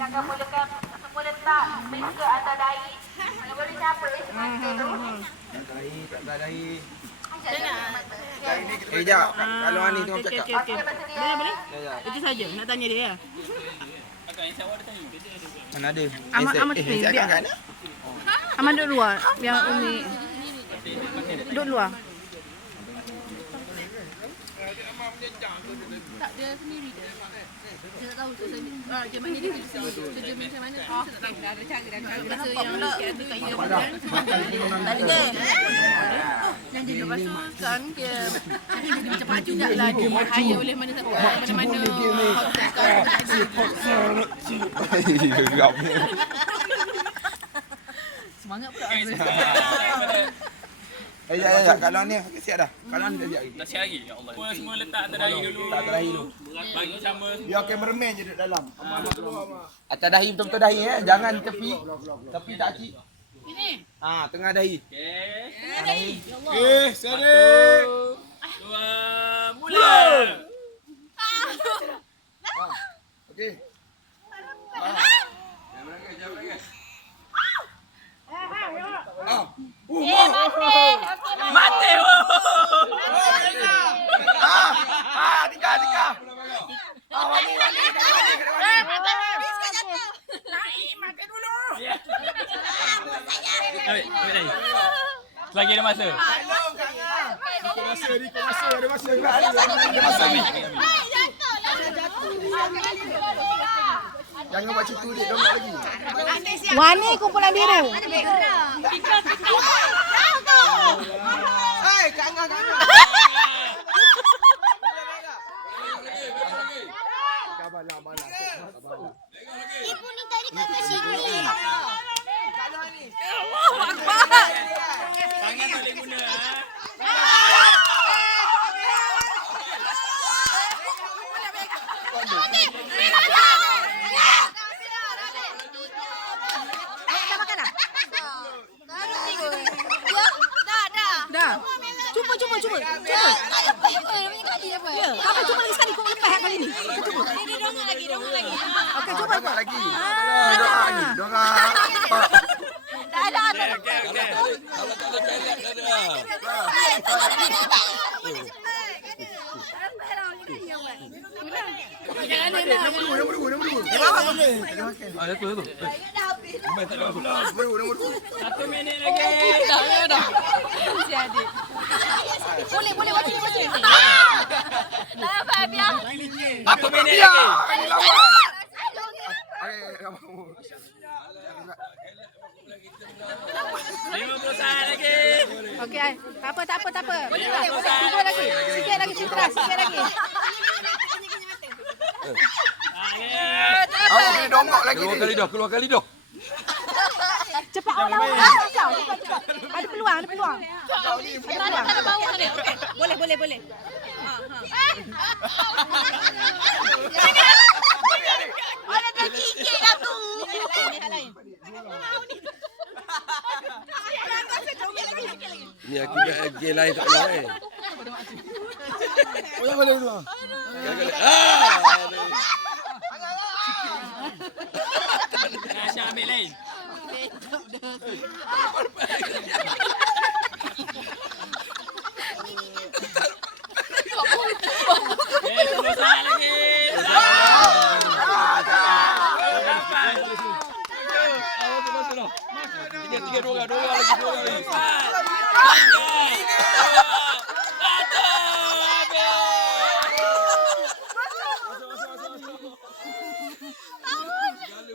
kita akan mulakan semua letak finger atau dahi. Kalau boleh siapa mata tu? Tak dahi. Dahi ni kita jap. Kalau Ani tengok cakap. Okey, bersedia. Boleh? Itu saja. Nak tanya dia ya. Mana ada? Ahmad Cakap kan? Ahmad duduk luar. Yang Umi duduk luar. Tak, dia sendiri dia. Dia tak tahu dia mana dia kerja macam mana. Oh, dah ada cara dah. Masa yang sikit ada kat dia kan. Tadi ke? Dan dia lepas tu kan dia macam maju jugaklah dia hire oleh mana-mana. Semangat pula. Ya. Kalau ni siap dah. Kalau ni dah siap lagi. Dah siap lagi? Ya Allah. Semua letak atas dahi dulu. Letak atas dahi dulu. Bagi sama. Biar kameraman je duduk dalam. Atas dahi betul-betul dahi Jangan tepi. Tepi tak cik. Ini. Tengah dahi. Okey. Sini. Dua, mula. Okey. Mati. Tika. Wani. Ambil dahi. Selagi ada masa. Ada masa. Jangan buat situ dia dong lagi. Wani kumpulan biru. Hai, kangen. Ibu ni tadi kat sini. Tangan tak boleh guna. Dah. Cuba. Ya. Apa cuba lagi sekali kau lepas kali ni. Cuba. Dia dongak lagi. Okey, cuba. Lagi. Doa ni. Doa. Nombor dua. Nombor dua. 1 minit lagi. Dah. Si adik. Boleh macam. Tak apa biar. 1 minit lagi. Lima puluh saat lagi. Okey, tak apa. Cuba lagi. Sikit lagi citra, sikit lagi. Aku kena dongok lagi ni. Keluar kali dah. Cepat awak. Cepat. Ada peluang. Ada bawah ni. Okey. Boleh. Ada lagi sikit dah tu. Lain. Ni aku game lain tak lain. Boleh dua. Nasha ambil lain. Sepuluh saat lagi. Tiga, dua lagi.